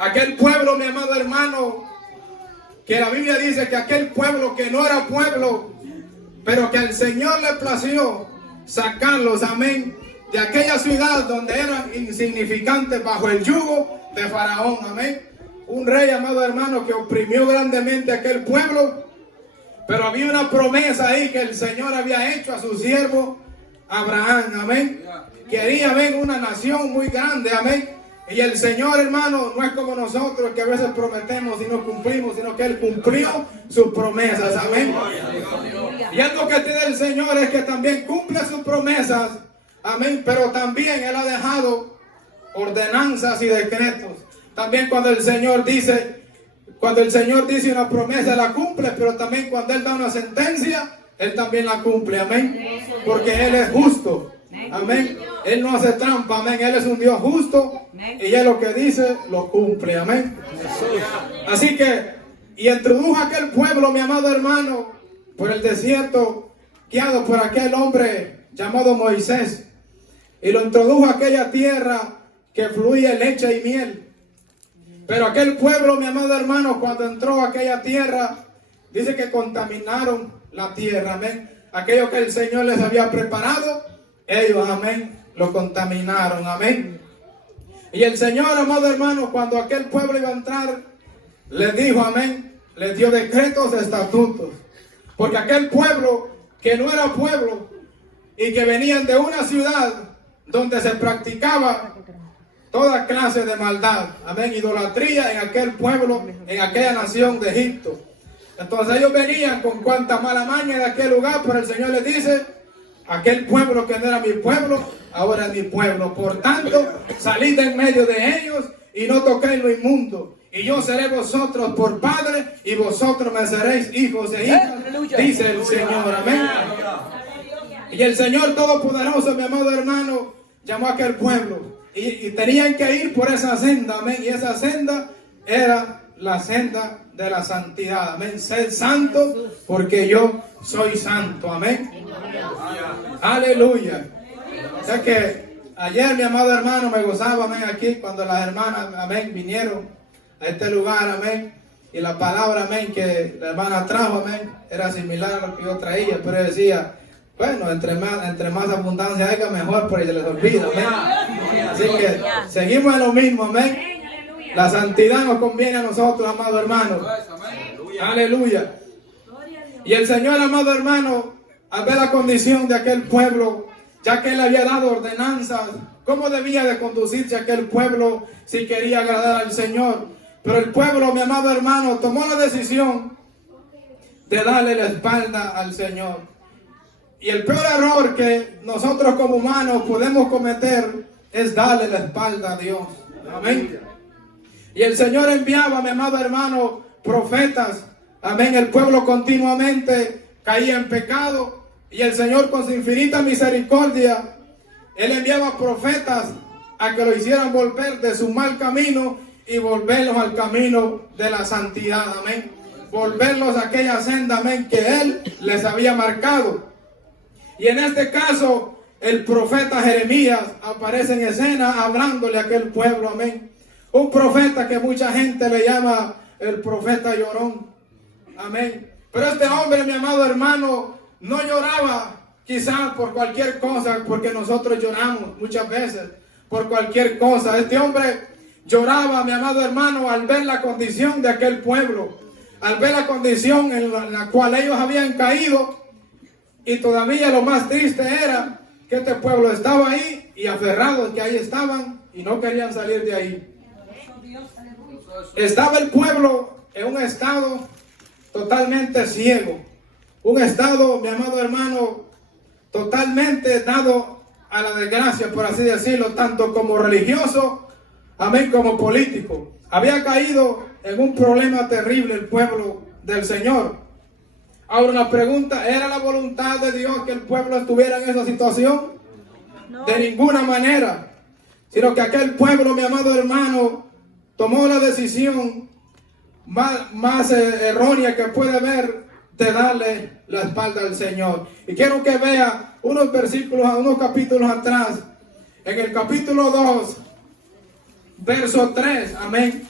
Aquel pueblo, mi amado hermano, que la Biblia dice que aquel pueblo que no era pueblo, pero que al Señor le plació sacarlos, amén, de aquella ciudad donde eran insignificantes bajo el yugo de Faraón, amén. Un rey, amado hermano, que oprimió grandemente a aquel pueblo, pero había una promesa ahí que el Señor había hecho a su siervo Abraham, amén. Quería ver una nación muy grande, amén. Y el Señor, hermano, no es como nosotros que a veces prometemos y no cumplimos, sino que Él cumplió sus promesas, amén. Y algo que tiene el Señor es que también cumple sus promesas, amén. Pero también Él ha dejado ordenanzas y decretos. También cuando el Señor dice una promesa, la cumple, pero también cuando Él da una sentencia, Él también la cumple, amén. Porque Él es justo, amén. Él no hace trampa, amén. Él es un Dios justo y Él lo que dice, lo cumple, amén. Así que, y introdujo a aquel pueblo, mi amado hermano, por el desierto, guiado por aquel hombre llamado Moisés. Y lo introdujo a aquella tierra que fluía leche y miel. Pero aquel pueblo, mi amado hermano, cuando entró a aquella tierra, dice que contaminaron la tierra, amén. Aquello que el Señor les había preparado, ellos, amén, lo contaminaron, amén. Y el Señor, amado hermano, cuando aquel pueblo iba a entrar, les dijo, amén, les dio decretos, estatutos. Porque aquel pueblo que no era pueblo y que venían de una ciudad donde se practicaba toda clase de maldad, amén, idolatría en aquel pueblo, en aquella nación de Egipto. Entonces ellos venían con cuanta mala maña de aquel lugar, pero el Señor les dice, aquel pueblo que no era mi pueblo, ahora es mi pueblo. Por tanto, salid en medio de ellos y no toquéis lo inmundo. Y yo seré vosotros por padre y vosotros me seréis hijos e hijas, dice el Señor, amén. Y el Señor Todopoderoso, mi amado hermano, llamó a aquel pueblo. Y tenían que ir por esa senda, amén. Y esa senda era la senda de la santidad, amén. Sed santos porque yo soy santo, amén. Aleluya. O sea que ayer, mi amado hermano, me gozaba, amén, aquí cuando las hermanas, amén, vinieron a este lugar, amén. Y la palabra, amén, que la hermana trajo, amén, era similar a lo que yo traía, pero decía, bueno, entre más abundancia haya, mejor, pero se les olvida, amén. Así que seguimos en lo mismo, amén. La santidad nos conviene a nosotros, amado hermano. Aleluya. Y el Señor, amado hermano, al ver la condición de aquel pueblo, ya que Él había dado ordenanzas, cómo debía de conducirse aquel pueblo si quería agradar al Señor. Pero el pueblo, mi amado hermano, tomó la decisión de darle la espalda al Señor. Y el peor error que nosotros como humanos podemos cometer es darle la espalda a Dios. Amén. Y el Señor enviaba, mi amado hermano, profetas. Amén. El pueblo continuamente caía en pecado. Y el Señor, con su infinita misericordia, Él enviaba profetas a que lo hicieran volver de su mal camino y volverlos al camino de la santidad. Amén. Volverlos a aquella senda, amén, que Él les había marcado. Y en este caso, el profeta Jeremías aparece en escena hablándole a aquel pueblo, amén. Un profeta que mucha gente le llama el profeta llorón, amén. Pero este hombre, mi amado hermano, no lloraba quizás por cualquier cosa, porque nosotros lloramos muchas veces por cualquier cosa. Este hombre lloraba, mi amado hermano, al ver la condición de aquel pueblo, al ver la condición en la cual ellos habían caído. Y todavía lo más triste era que este pueblo estaba ahí y aferrados que ahí estaban y no querían salir de ahí. Estaba el pueblo en un estado totalmente ciego, un estado, mi amado hermano, totalmente dado a la desgracia, por así decirlo, tanto como religioso, amén, como político. Había caído en un problema terrible el pueblo del Señor. Ahora una pregunta, ¿era la voluntad de Dios que el pueblo estuviera en esa situación? No. De ninguna manera. Sino que aquel pueblo, mi amado hermano, tomó la decisión más errónea que puede haber de darle la espalda al Señor. Y quiero que vea unos versículos, unos capítulos atrás. En el capítulo 2, verso 3, amén.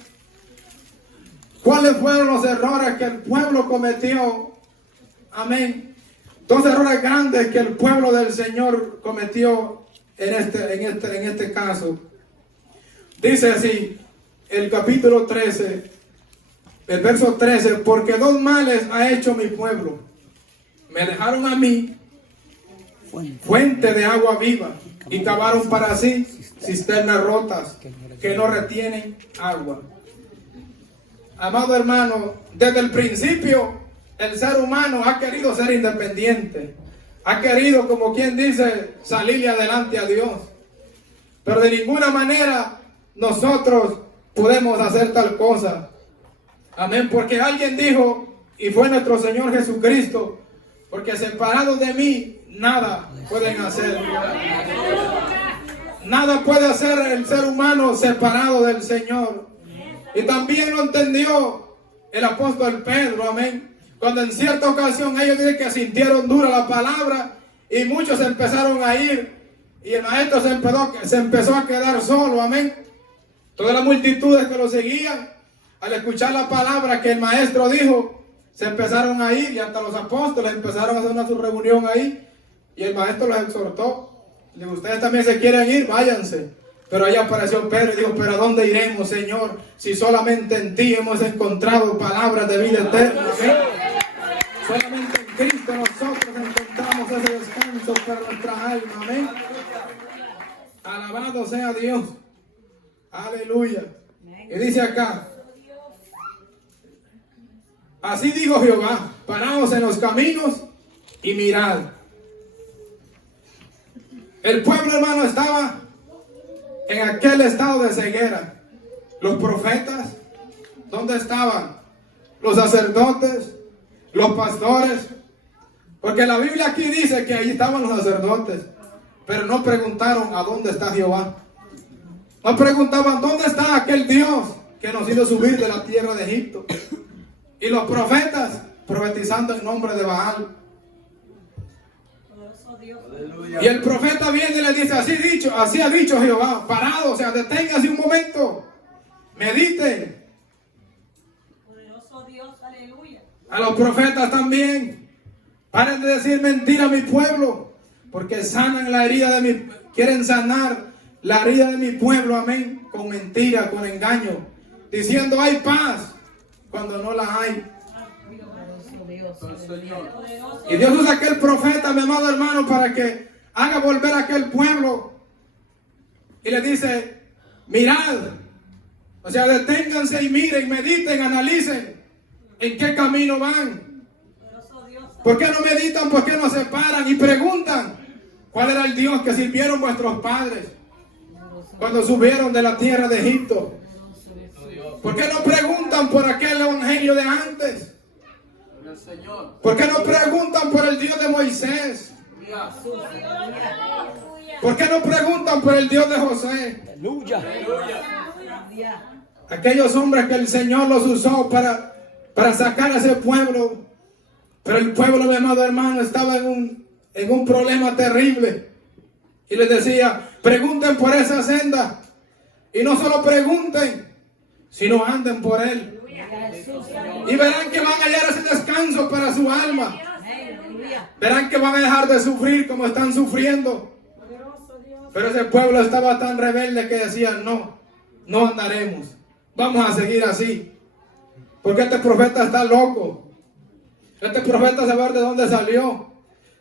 ¿Cuáles fueron los errores que el pueblo cometió? Amén. Dos errores grandes que el pueblo del Señor cometió en este caso. Dice así, el capítulo 13, el verso 13, porque dos males ha hecho mi pueblo. Me dejaron a mí fuente de agua viva y cavaron para sí cisternas rotas que no retienen agua. Amado hermano, desde el principio el ser humano ha querido ser independiente. Ha querido, como quien dice, salirle adelante a Dios. Pero de ninguna manera nosotros podemos hacer tal cosa. Amén, porque alguien dijo, y fue nuestro Señor Jesucristo, porque separados de mí, nada pueden hacer. Nada puede hacer el ser humano separado del Señor. Y también lo entendió el apóstol Pedro, amén. Cuando en cierta ocasión ellos dicen que sintieron dura la palabra y muchos empezaron a ir y el maestro se empezó a quedar solo, amén. Todas las multitudes que lo seguían, al escuchar la palabra que el maestro dijo, se empezaron a ir y hasta los apóstoles empezaron a hacer su reunión ahí y el maestro los exhortó. Le dijo, ustedes también se quieren ir, váyanse. Pero ahí apareció Pedro y dijo, pero ¿a dónde iremos, Señor? Si solamente en ti hemos encontrado palabras de vida eterna. Solamente en Cristo nosotros encontramos ese descanso para nuestra alma. Amén. Alabado sea Dios. Aleluya. Y dice acá, así dijo Jehová, paraos en los caminos y mirad. El pueblo, hermano, estaba en aquel estado de ceguera. Los profetas, ¿dónde estaban? Los sacerdotes, los pastores. Porque la Biblia aquí dice que ahí estaban los sacerdotes, pero no preguntaron a dónde está Jehová. No preguntaban dónde está aquel Dios que nos hizo subir de la tierra de Egipto. Y los profetas profetizando en nombre de Baal. Y el profeta viene y le dice, así ha dicho Jehová, parado, o sea, deténgase un momento, mediten. Poderoso Dios, aleluya. A los profetas también, paren de decir mentira a mi pueblo, porque sanan la herida de quieren sanar la herida de mi pueblo, amén, con mentira, con engaño, diciendo hay paz, cuando no la hay. Y Dios usa aquel profeta, mi amado hermano, para que haga volver a aquel pueblo. Y le dice, mirad, o sea, deténganse y miren, mediten, analicen en qué camino van. ¿Por qué no meditan? ¿Por qué no se paran y preguntan cuál era el Dios que sirvieron vuestros padres cuando subieron de la tierra de Egipto? ¿Por qué no preguntan por aquel evangelio de antes? ¿Por qué no preguntan por el Dios de Moisés? ¿Por qué no preguntan por el Dios de José? Aquellos hombres que el Señor los usó para sacar a ese pueblo. Pero el pueblo, mi amado hermano, estaba en un problema terrible. Y les decía, pregunten por esa senda. Y no solo pregunten, sino anden por él. Y verán que van a hallar ese descanso para su alma. Verán que van a dejar de sufrir como están sufriendo. Pero ese pueblo estaba tan rebelde que decían, no andaremos. Vamos a seguir así. Porque este profeta está loco. Este profeta sabe de dónde salió.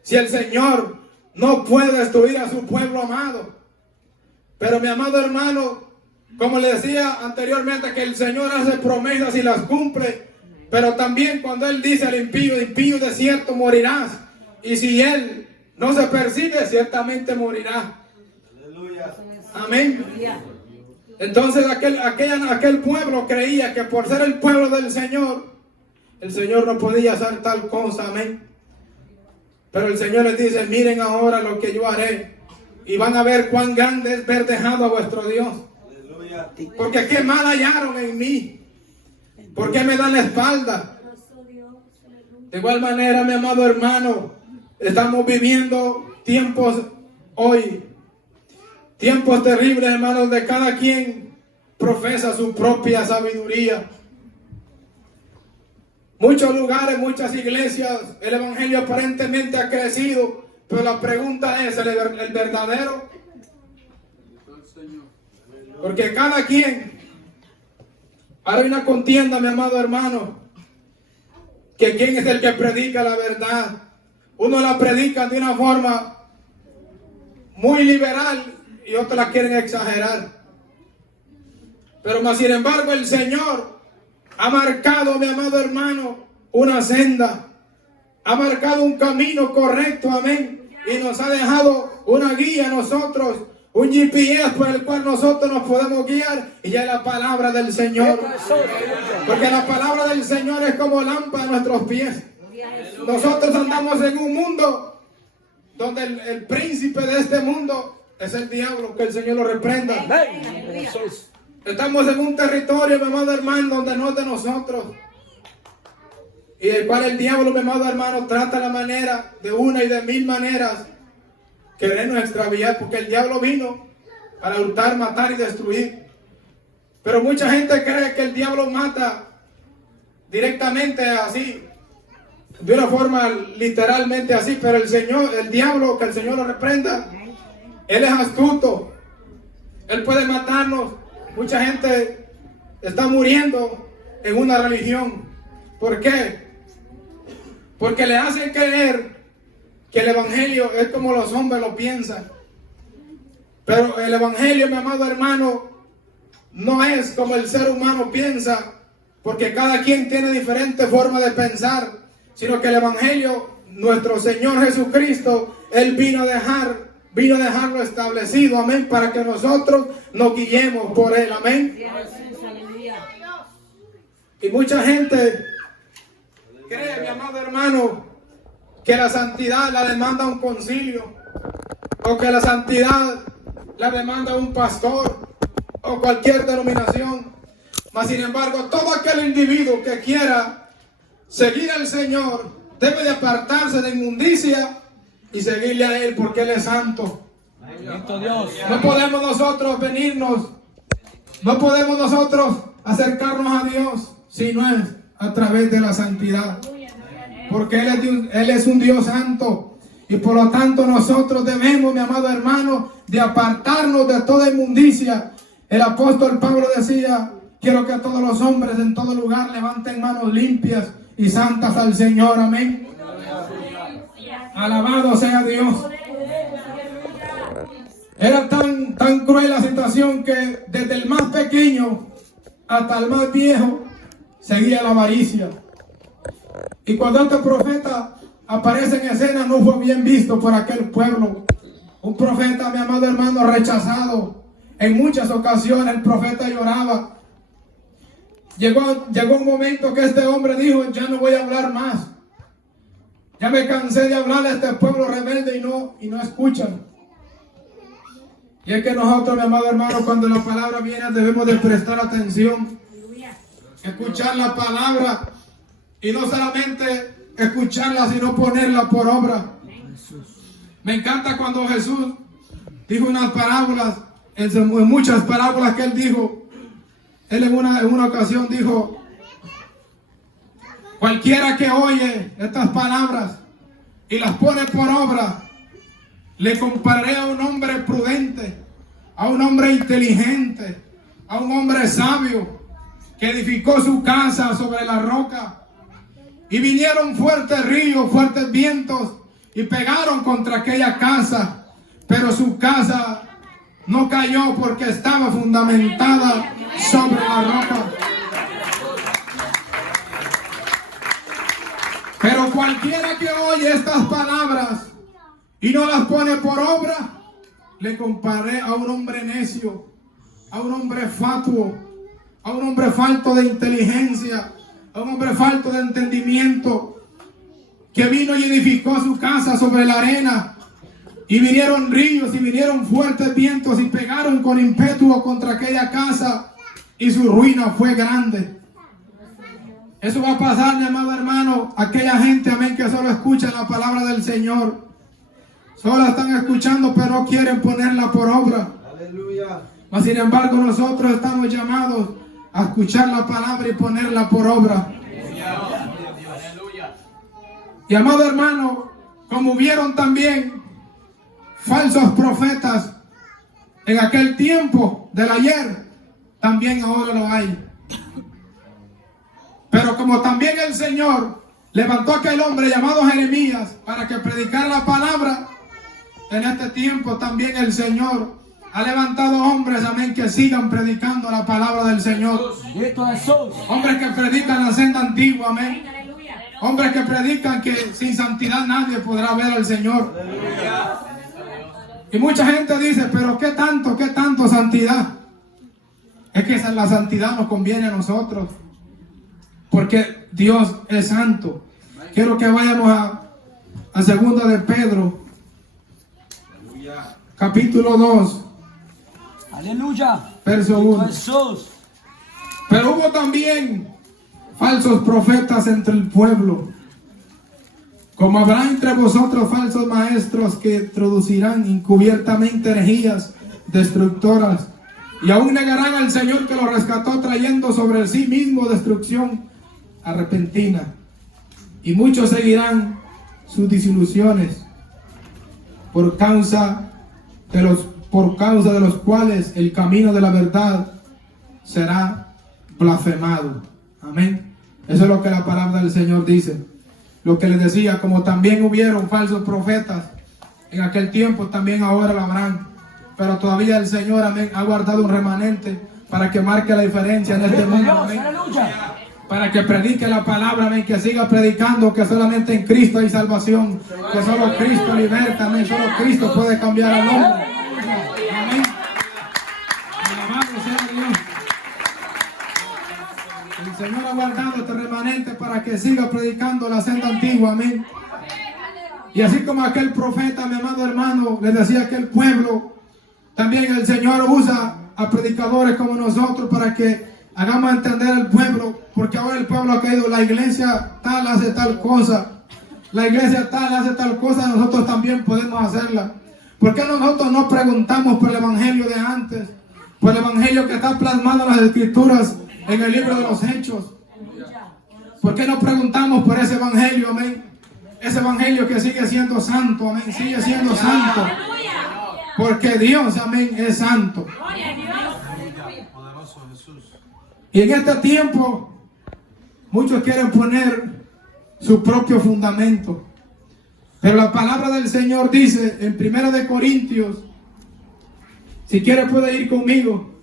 Si el Señor no puede destruir a su pueblo amado. Pero mi amado hermano, como le decía anteriormente, que el Señor hace promesas y las cumple. Pero también cuando Él dice al impío de cierto morirás. Y si Él no se persigue, ciertamente morirá. Amén. Entonces aquel pueblo creía que por ser el pueblo del Señor, el Señor no podía hacer tal cosa. Amén. Pero el Señor les dice, miren ahora lo que yo haré. Y van a ver cuán grande es ver dejado a vuestro Dios. Porque qué mal hallaron en mí. ¿Por qué me dan la espalda? De igual manera, mi amado hermano, estamos viviendo tiempos hoy. Tiempos terribles, hermanos, de cada quien profesa su propia sabiduría. Muchos lugares, muchas iglesias, el evangelio aparentemente ha crecido, pero la pregunta es, ¿el verdadero? Porque cada quien, hay una contienda, mi amado hermano, que quién es el que predica la verdad. Uno la predica de una forma muy liberal y otros la quieren exagerar. Pero más sin embargo el Señor ha marcado, mi amado hermano, una senda. Ha marcado un camino correcto, amén. Y nos ha dejado una guía a nosotros, un GPS por el cual nosotros nos podemos guiar. Y ya es la palabra del Señor. Porque la palabra del Señor es como lámpara a nuestros pies. Nosotros andamos en un mundo donde el príncipe de este mundo es el diablo, que el Señor lo reprenda. Estamos en un territorio, mi amado hermano, donde no es de nosotros. Y el cual el diablo, mi amado hermano, trata la manera, de una y de mil maneras, querernos extraviar, porque el diablo vino para hurtar, matar y destruir. Pero mucha gente cree que el diablo mata directamente así, de una forma literalmente así, pero el Señor, el diablo, que el Señor lo reprenda, él es astuto, él puede matarnos. Mucha gente está muriendo en una religión. ¿Por qué? Porque le hacen creer que el evangelio es como los hombres lo piensan. Pero el evangelio, mi amado hermano, no es como el ser humano piensa, porque cada quien tiene diferente forma de pensar, sino que el evangelio, nuestro Señor Jesucristo, Él vino a dejarlo establecido, amén, para que nosotros nos guiemos por Él, amén. Y mucha gente cree, mi amado hermano, que la santidad la demanda un concilio, o que la santidad la demanda un pastor, o cualquier denominación. Mas sin embargo, todo aquel individuo que quiera seguir al Señor debe de apartarse de inmundicia y seguirle a Él, porque Él es santo. No podemos nosotros venirnos, no podemos nosotros acercarnos a Dios si no es a través de la santidad, porque Él es un Dios santo. Y por lo tanto nosotros debemos, mi amado hermano, de apartarnos de toda inmundicia. El apóstol Pablo decía: quiero que todos los hombres en todo lugar levanten manos limpias y santas al Señor, amén. Alabado sea Dios. Era tan cruel la situación que desde el más pequeño hasta el más viejo seguía la avaricia. Y cuando este profeta aparece en escena, no fue bien visto por aquel pueblo. Un profeta, mi amado hermano, rechazado. En muchas ocasiones el profeta lloraba. Llegó un momento que este hombre dijo: ya no voy a hablar más. Ya me cansé de hablar a este pueblo rebelde y no escuchan. Y es que nosotros, mi amado hermano, cuando la palabra viene, debemos de prestar atención. Escuchar la palabra y no solamente escucharla, sino ponerla por obra. Me encanta cuando Jesús dijo unas parábolas, en muchas parábolas que Él dijo. Él en una ocasión dijo: cualquiera que oye estas palabras y las pone por obra, le compararé a un hombre prudente, a un hombre inteligente, a un hombre sabio, que edificó su casa sobre la roca. Y vinieron fuertes ríos, fuertes vientos, y pegaron contra aquella casa. Pero su casa no cayó, porque estaba fundamentada sobre la roca. Pero cualquiera que oye estas palabras y no las pone por obra, le comparé a un hombre necio, a un hombre fatuo, a un hombre falto de inteligencia, a un hombre falto de entendimiento, que vino y edificó su casa sobre la arena. Y vinieron ríos y vinieron fuertes vientos y pegaron con ímpetu contra aquella casa, y su ruina fue grande. Eso va a pasar, mi amado hermano, aquella gente, amén, que solo escucha la palabra del Señor. Solo la están escuchando, pero no quieren ponerla por obra. Aleluya. Mas sin embargo, nosotros estamos llamados a escuchar la palabra y ponerla por obra. Y amado hermano, como hubieron también falsos profetas en aquel tiempo del ayer, también ahora lo hay. Pero como también el Señor levantó a aquel hombre llamado Jeremías para que predicara la palabra, en este tiempo también el Señor ha levantado hombres, amén, que sigan predicando la palabra del Señor. Hombres que predican la senda antigua, amén. Hombres que predican que sin santidad nadie podrá ver al Señor. Y mucha gente dice, pero qué tanto santidad. Es que la santidad nos conviene a nosotros, porque Dios es santo. Quiero que vayamos a 2 de Pedro, capítulo 2. Aleluya. Verso 1. Jesús. Pero hubo también falsos profetas entre el pueblo, como habrá entre vosotros falsos maestros que introducirán encubiertamente herejías destructoras, y aún negarán al Señor que lo rescató, trayendo sobre sí mismo destrucción repentina. Y muchos seguirán sus disilusiones, por causa de los cuales el camino de la verdad será blasfemado. Amén. Eso es lo que la palabra del Señor dice. Lo que les decía, como también hubieron falsos profetas en aquel tiempo, también ahora lo habrán. Pero todavía el Señor, amén, ha guardado un remanente para que marque la diferencia en este mundo. Amén. Para que predique la palabra, amén, que siga predicando que solamente en Cristo hay salvación, que solo Cristo liberta, amén, solo Cristo puede cambiar al hombre. Amén. Alabado sea Dios. El Señor ha guardado este remanente para que siga predicando la senda antigua, amén. Y así como aquel profeta, mi amado hermano, le decía a aquel pueblo, también el Señor usa a predicadores como nosotros para que hagamos entender al pueblo, porque ahora el pueblo ha caído, la iglesia tal hace tal cosa, la iglesia tal hace tal cosa, nosotros también podemos hacerla. ¿Por qué nosotros no preguntamos por el evangelio de antes? Por el evangelio que está plasmado en las escrituras, en el libro de los Hechos. ¿Por qué no preguntamos por ese evangelio, amén? Ese evangelio que sigue siendo santo, amén, sigue siendo santo. Porque Dios, amén, es santo. Y en este tiempo, muchos quieren poner su propio fundamento. Pero la palabra del Señor dice en 1 de Corintios, si quiere puede ir conmigo.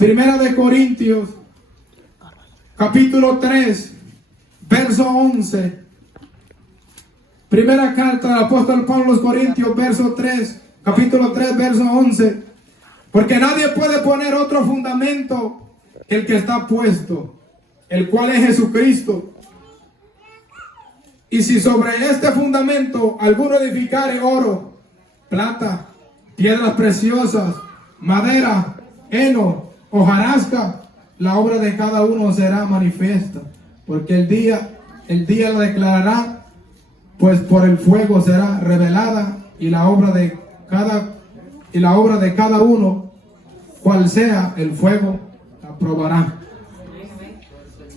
1 de Corintios, capítulo 3, verso 11. Primera carta del apóstol Pablo a los Corintios, verso 3, capítulo 3, verso 11. Porque nadie puede poner otro fundamento que el que está puesto, el cual es Jesucristo. Y si sobre este fundamento alguno edificare oro, plata, piedras preciosas, madera, heno, hojarasca, la obra de cada uno será manifiesta, porque el día la declarará, pues por el fuego será revelada, y la obra de cada uno, cual sea el fuego, la probará.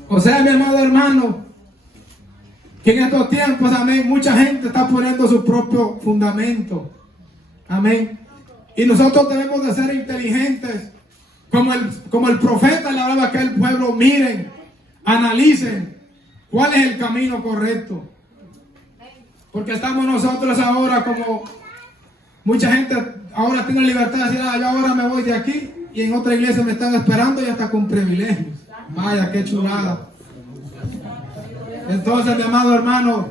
O sea, mi amado hermano, que en estos tiempos, amén, mucha gente está poniendo su propio fundamento. Amén. Y nosotros debemos de ser inteligentes. Como el profeta le hablaba a aquel pueblo, miren, analicen cuál es el camino correcto. Porque estamos nosotros ahora como mucha gente ahora tiene libertad de decir, yo ahora me voy de aquí y en otra iglesia me están esperando y hasta con privilegios. Vaya, qué chulada. Entonces, mi amado hermano,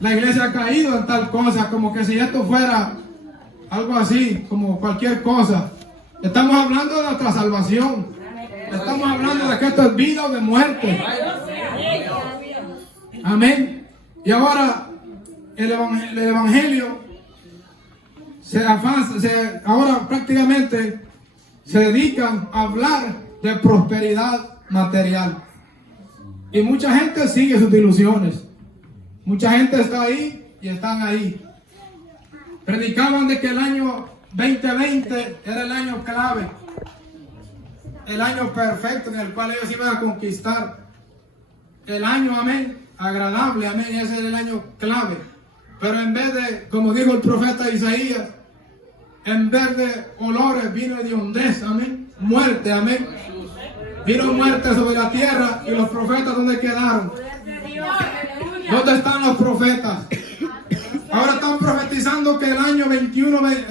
la iglesia ha caído en tal cosa, como que si esto fuera algo así, como cualquier cosa. Estamos hablando de nuestra salvación. Estamos hablando de que esto es vida o de muerte. Amén. Y ahora el evangelio ahora prácticamente se dedican a hablar de prosperidad material. Y mucha gente sigue sus ilusiones. Mucha gente está ahí y están ahí. Predicaban de que el año 2020 era el año clave, el año perfecto en el cual ellos iban a conquistar el año, amén, agradable, amén, ese es el año clave. Pero en vez de, como dijo el profeta Isaías, en vez de olores vino hediondez, amén, muerte, amén. Vino muerte sobre la tierra y los profetas, ¿dónde quedaron? ¿Dónde están los profetas? Ahora están profetizando que el año 21 es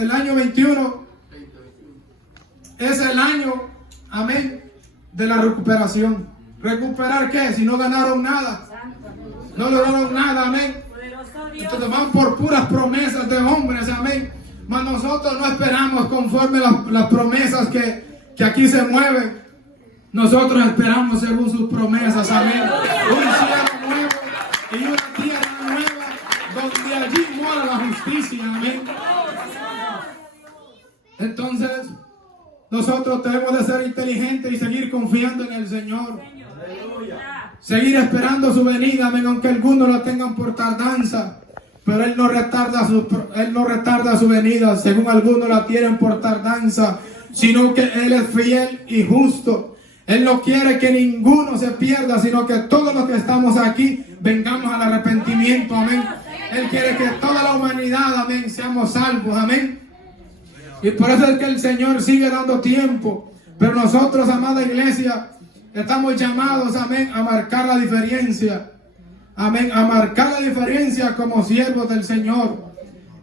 el año, amén, de la recuperación. ¿Recuperar qué? Si no ganaron nada. No lograron nada, amén. Entonces van por puras promesas de hombres, amén. Mas nosotros no esperamos conforme las promesas que aquí se mueven. Nosotros esperamos según sus promesas, amén. Un cielo nuevo y una tierra nueva donde allí mora la justicia, amén. Entonces, nosotros debemos de ser inteligentes y seguir confiando en el Señor. Seguir esperando su venida, amén, aunque algunos la tengan por tardanza. Pero Él no retarda su venida, según algunos la tienen por tardanza, sino que Él es fiel y justo. Él no quiere que ninguno se pierda, sino que todos los que estamos aquí vengamos al arrepentimiento, amén. Él quiere que toda la humanidad, amén, seamos salvos, amén. Y por eso es que el Señor sigue dando tiempo. Pero nosotros, amada iglesia, estamos llamados, amén, a marcar la diferencia. Amén, a marcar la diferencia como siervos del Señor.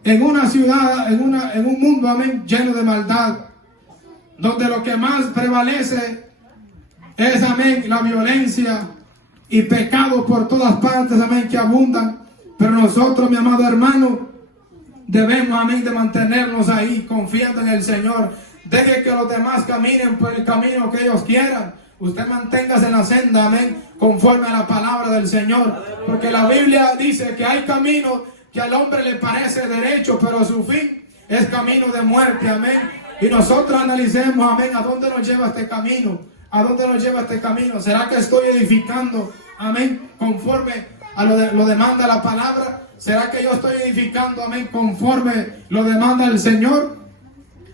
En una ciudad, en un mundo, amén, lleno de maldad. Donde lo que más prevalece es, amén, la violencia y pecado por todas partes, amén, que abundan. Pero nosotros, mi amado hermano, debemos, amén, de mantenernos ahí, confiando en el Señor. Deje que los demás caminen por el camino que ellos quieran. Usted manténgase en la senda, amén, conforme a la palabra del Señor. Porque la Biblia dice que hay caminos que al hombre le parece derecho, pero su fin es camino de muerte, amén. Y nosotros analicemos, amén, a dónde nos lleva este camino. ¿A dónde nos lleva este camino? ¿Será que estoy edificando, amén, conforme a lo demanda la palabra? ¿Será que yo estoy edificando, amén, conforme lo demanda el Señor?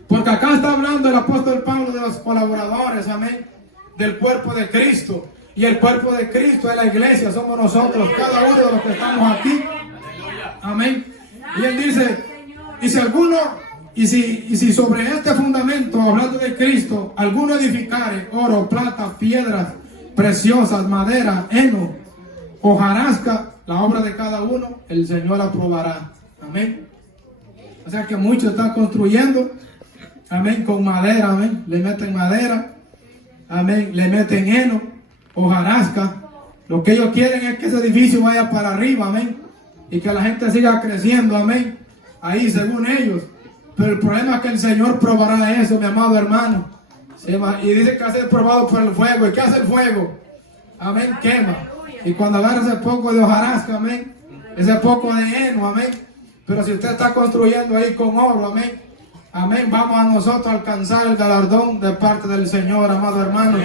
Porque acá está hablando el apóstol Pablo de los colaboradores, amén, del cuerpo de Cristo. Y el cuerpo de Cristo es la iglesia, somos nosotros, cada uno de los que estamos aquí, amén. Y él dice, y si sobre este fundamento, hablando de Cristo, alguno edificare oro, plata, piedras preciosas, madera, heno, hojarasca, la obra de cada uno, el Señor la aprobará. Amén. O sea que muchos están construyendo, amén, con madera, amén, le meten madera, amén, le meten heno, hojarasca. Lo que ellos quieren es que ese edificio vaya para arriba, amén, y que la gente siga creciendo, amén, ahí según ellos. Pero el problema es que el Señor probará eso, mi amado hermano. Y dice que va a ser probado por el fuego. ¿Y qué hace el fuego? Amén, quema. Y cuando agarra ese poco de hojarasca, amén, ese poco de heno, amén. Pero si usted está construyendo ahí con oro, amén, amén, vamos a nosotros a alcanzar el galardón de parte del Señor, amado hermano.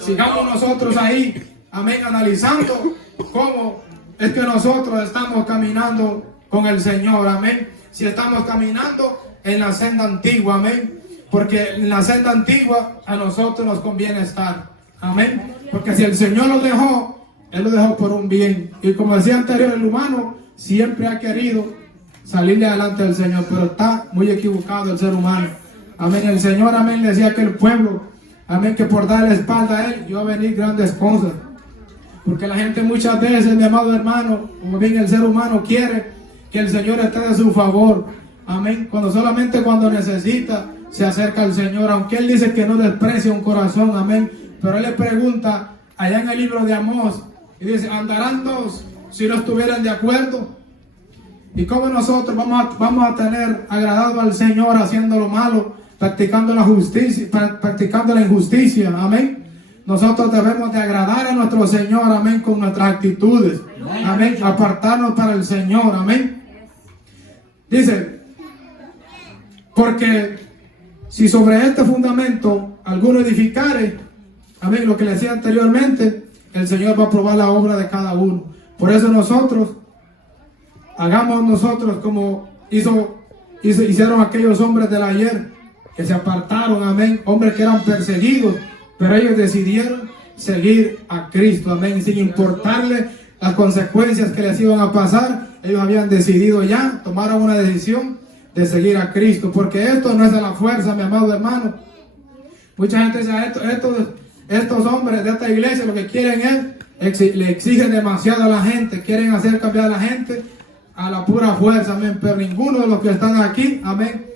Sigamos nosotros ahí, amén, analizando cómo es que nosotros estamos caminando con el Señor, amén. Si estamos caminando en la senda antigua, amén. Porque en la senda antigua a nosotros nos conviene estar, amén. Porque si el Señor lo dejó, Él lo dejó por un bien. Y como decía anterior, el humano siempre ha querido salirle adelante del Señor, pero está muy equivocado el ser humano, amén. El Señor, amén, le decía que el pueblo, amén, que por darle espalda a Él, iba a venir grandes cosas. Porque la gente muchas veces, mi amado hermano, como bien el ser humano quiere que el Señor esté de su favor, amén, solamente cuando necesita se acerca al Señor, aunque Él dice que no desprecia un corazón, amén. Pero Él le pregunta allá en el libro de Amós y dice, ¿andarán dos si no estuvieran de acuerdo? ¿Y cómo nosotros vamos a tener agradado al Señor haciendo lo malo, practicando la justicia, practicando la injusticia, amén? Nosotros debemos de agradar a nuestro Señor, amén, con nuestras actitudes, amén, apartarnos para el Señor, amén. Dice, porque si sobre este fundamento alguno edificare, amén, lo que le decía anteriormente, el Señor va a probar la obra de cada uno. Por eso nosotros, hagamos nosotros como hicieron aquellos hombres del ayer, que se apartaron, amén, hombres que eran perseguidos, pero ellos decidieron seguir a Cristo, amén, sin importarle las consecuencias que les iban a pasar. Ellos habían decidido ya, tomaron una decisión de seguir a Cristo, porque esto no es a la fuerza, mi amado hermano. Mucha gente dice, estos hombres de esta iglesia lo que quieren es, le exigen demasiado a la gente, quieren hacer cambiar a la gente a la pura fuerza, amén. Pero ninguno de los que están aquí, amén,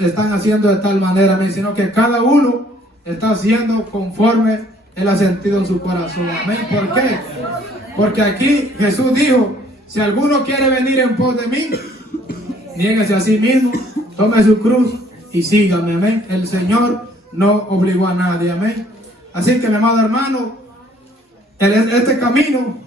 están haciendo de tal manera, amén, sino que cada uno está haciendo conforme él ha sentido en su corazón, amén. ¿Por qué? Porque aquí Jesús dijo, si alguno quiere venir en pos de mí, niéguese a sí mismo, tome su cruz y sígame, amén. El Señor no obligó a nadie, amén. Así que, mi amado hermano, este camino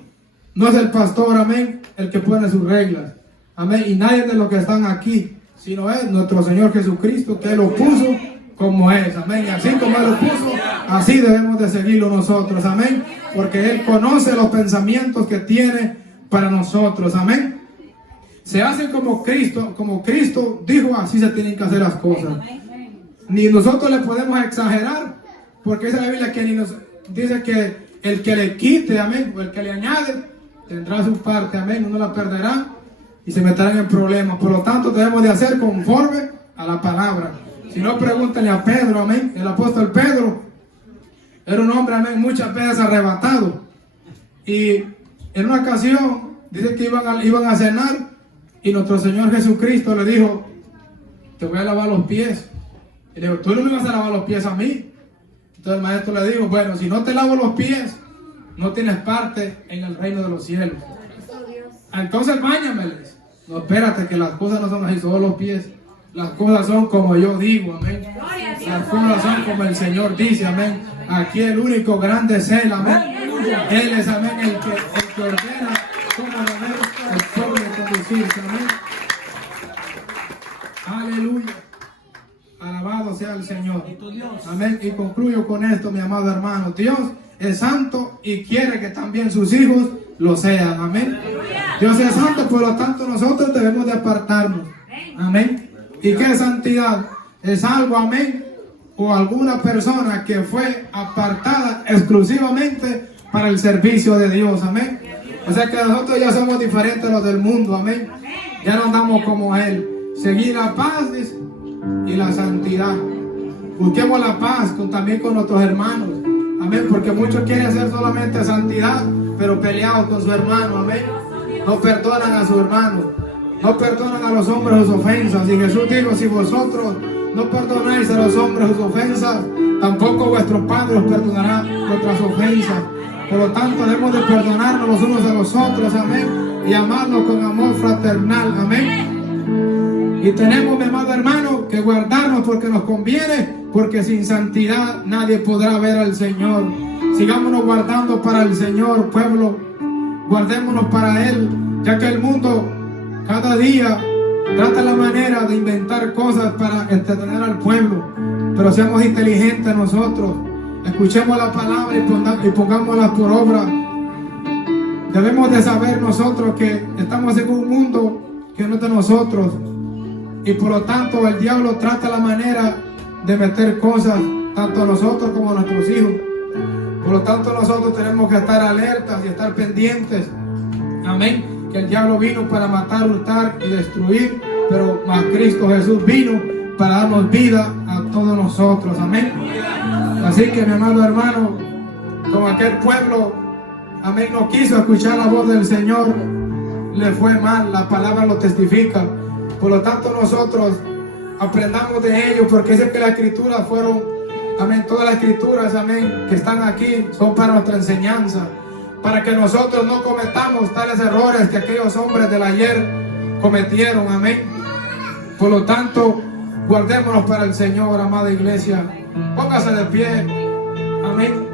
no es el pastor, amén, el que pone sus reglas, amén. Y nadie de los que están aquí, sino es nuestro Señor Jesucristo, que Él lo puso como es, amén. Y así como Él lo puso, así debemos de seguirlo nosotros, amén. Porque Él conoce los pensamientos que tiene para nosotros, amén. Se hacen como Cristo dijo, así se tienen que hacer las cosas. Ni nosotros le podemos exagerar, porque esa Biblia que ni nos dice que el que le quite, amén, o el que le añade, tendrá su parte, amén, uno la perderá y se meterán en problemas. Por lo tanto, debemos de hacer conforme a la palabra. Si no, pregúntenle a Pedro, amén. El apóstol Pedro era un hombre, amén, muchas veces arrebatado. Y en una ocasión, dice que iban a cenar, y nuestro Señor Jesucristo le dijo, te voy a lavar los pies. Y le dijo, tú no me vas a lavar los pies a mí. Entonces el maestro le dijo, bueno, si no te lavo los pies, no tienes parte en el reino de los cielos. Entonces báñameles. No, espérate, que las cosas no son así, solo los pies. Las cosas son como yo digo, amén. Las cosas son como el Señor dice, amén. Aquí el único grande es Él, amén. Él es, amén, el que ordena cómo debe el pueblo conducirse, amén. Aleluya. Alabado sea el Señor. Amén. Y concluyo con esto, mi amado hermano. Dios es santo y quiere que también sus hijos lo sean. Amén. Dios es santo, por lo tanto nosotros debemos de apartarnos. Amén. ¿Y qué es santidad? Es algo, amén, o alguna persona que fue apartada exclusivamente para el servicio de Dios. Amén. O sea que nosotros ya somos diferentes a los del mundo. Amén. Ya no andamos como Él. Seguir la paz y la santidad. Busquemos la paz también con nuestros hermanos. Amén. Porque muchos quieren hacer solamente santidad, pero peleados con su hermano. Amén. No perdonan a su hermano. No perdonan a los hombres sus ofensas. Y Jesús dijo, si vosotros no perdonáis a los hombres sus ofensas, tampoco vuestro Padre os perdonará vuestras ofensas. Por lo tanto, debemos de perdonarnos los unos a los otros. Amén. Y amarnos con amor fraternal. Amén. Y tenemos, mi amado hermano, que guardarnos porque nos conviene, porque sin santidad nadie podrá ver al Señor. Sigámonos guardando para el Señor, pueblo. Guardémonos para Él, ya que el mundo cada día trata la manera de inventar cosas para entretener al pueblo. Pero seamos inteligentes nosotros. Escuchemos la palabra y pongámosla por obra. Debemos de saber nosotros que estamos en un mundo que no es de nosotros. Y por lo tanto el diablo trata la manera de meter cosas tanto a nosotros como a nuestros hijos. Por lo tanto nosotros tenemos que estar alertas y estar pendientes. Amén. Que el diablo vino para matar, hurtar y destruir, pero más Cristo Jesús vino para darnos vida a todos nosotros. Amén. Así que, mi amado hermano, como aquel pueblo, amén, no quiso escuchar la voz del Señor, le fue mal. La palabra lo testifica. Por lo tanto, nosotros aprendamos de ellos, porque es que las escrituras fueron, amén, todas las escrituras, amén, que están aquí son para nuestra enseñanza, para que nosotros no cometamos tales errores que aquellos hombres del ayer cometieron. Amén. Por lo tanto, guardémonos para el Señor, amada iglesia. Póngase de pie. Amén.